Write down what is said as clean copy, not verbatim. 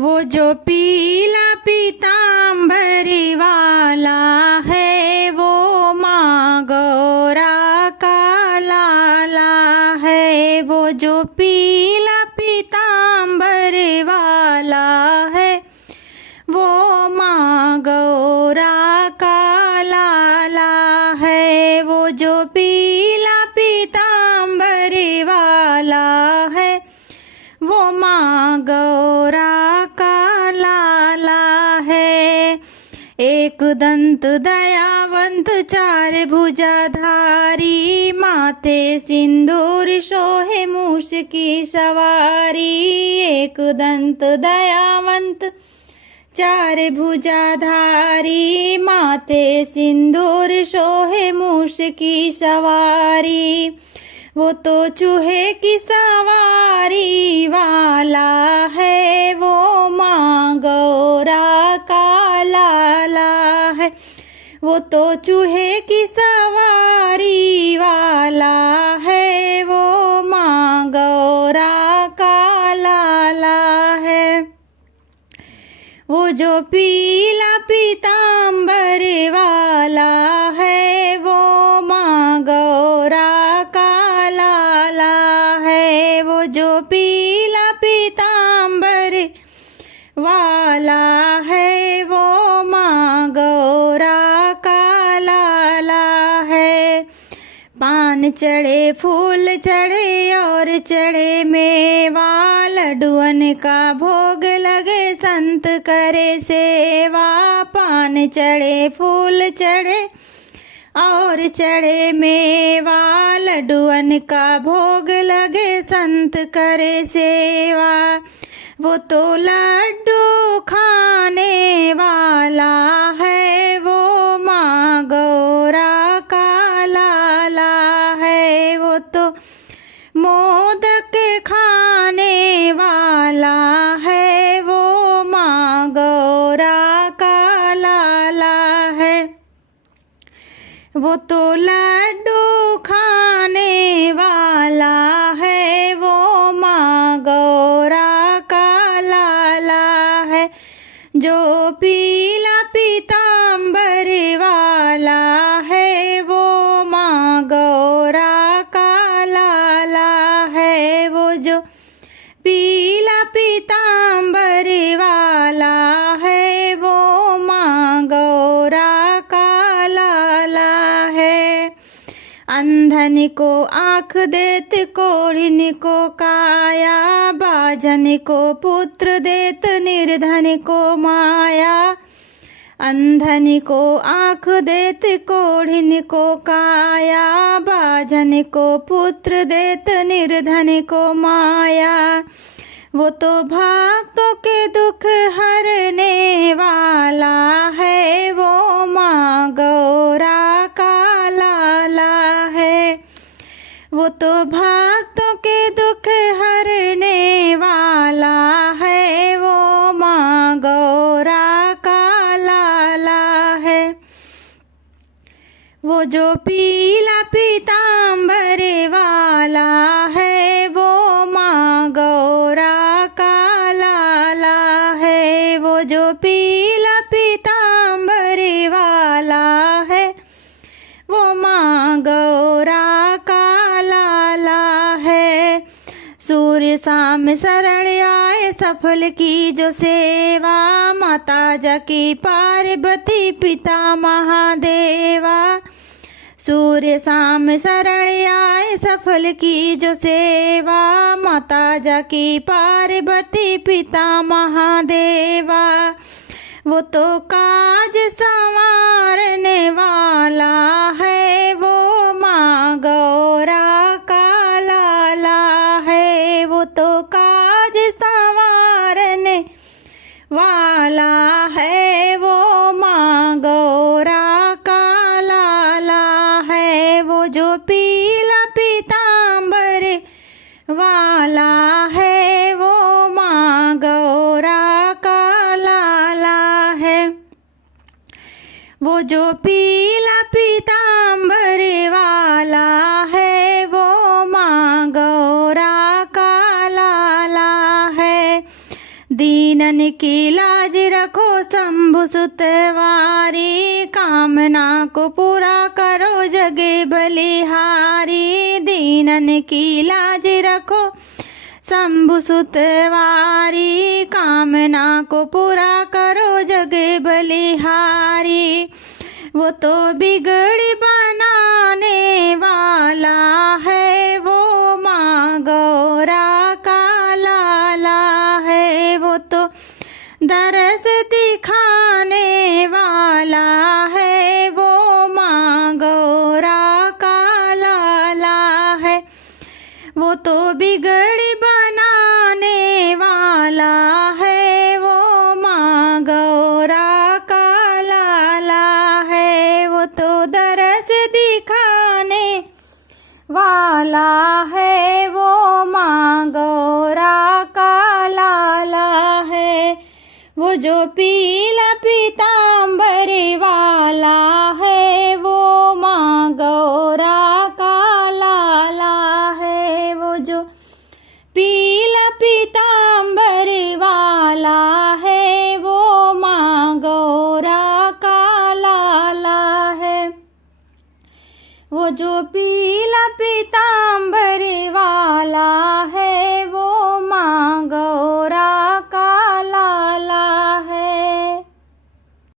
वो जो पीला पीताम्बरी वाला है वो माँ गौरा का लाला है। वो जो पीला पीताम्बरी वाला है वो माँ गौरा का लाला है। वो जो पीला पीताम्बरी वाला है वो माँ गौरा का लाला है। एक दंत दयावंत चार भुजाधारी, माथे सिंदूर शोहे मूष की सवारी। एक दंत दयावंत चार भुजाधारी, माथे सिंदूर शोहे मूष की सवारी। वो तो चूहे की सवारी वाला है वो माँ गौरा का लाला है। वो तो चूहे की सवारी वाला है वो माँ गौरा का लाला है। वो जो पीला पीताम्बर वाला है वो माँ गौरा का लाला है। वो जो पीला पीताम्बर वाला है वो माँ गौरा का लाला है। पान चढ़े फूल चढ़े और चढ़े मेवा, लड्डुअन का भोग लगे संत करे सेवा। पान चढ़े फूल चढ़े और चढ़े मेवा, लड्डुअन का भोग लगे संत करे सेवा। वो तो लड्डू खाने वाला है वो माँ गौरा का लाला है। वो तो मोदक खाने वाला है वो माँ गौरा का लाला है। वो तो लड्डू खाने वाला है वो माँ गौरा का लाला है। जो पीला पीताम्बर वाला है वो माँ गौरा का लाला है। वो जो पीला पीताम्बर वाला है वो माँ गौरा का लाला है। अंधन को आँख देत कोढ़िन को काया, बाजन को पुत्र देत निर्धन को माया। अंधन को आँख देत कोढ़िन को काया, बाजन को पुत्र देत निर्धन को माया। वो तो भक्तों के दुख हरने वाला है वो माँ गौरा का लाला है। वो तो भक्तों के दुख हरने वाला है वो माँ गौरा का लाला है। वो जो पीला पीताम्बर वाला है वो माँ गौरा का लाला है। वो जो पीला पीताम्बर वाला है वो माँ गौरा का लाला है। सूर्य शाम शरण आए सफल की जो सेवा, माता जकी पार्वती पिता महादेवा। सूर्य शाम शरण आए सफल की जो सेवा, माता जकी पार्वती पिता महादेवा। वो तो काज संवारने वाला है वो माँ गौरा का लाला है। वो तो काज संवारने वाला है वो माँ गौरा का लाला है। वो जो पीला पीताम्बर वाला है वो माँ गौरा का लाला है। वो जो पीला पीताम्बर वाला है वो माँ गौरा का लाला है। दीनन की लाज रखो शंभु सुतवारी, कामना को पूरा करो जगे बलिहारी। दीनन की लाज रखो शंभु सुतवारी, कामना को पूरा करो जगे बलिहारी। वो तो बिगड़ी बनाने वाला है, वो माँ गौरा का लाला है। वो तो दरस दिखाने वाला है, वो माँ गौरा का लाला है। वो तो बिगड़ी बनाने वाला है, वो माँ गौरा का लाला है। वो तो दरस दिखाने वाला है, वो माँ गौरा का लाला है। वो जो पीला पीताम्बरी वाला है, वो माँ गौरा का लाला है। वो जो पीला पीताम्बरी वाला है, वो माँ गौरा का लाला है। वो जो पीला पीता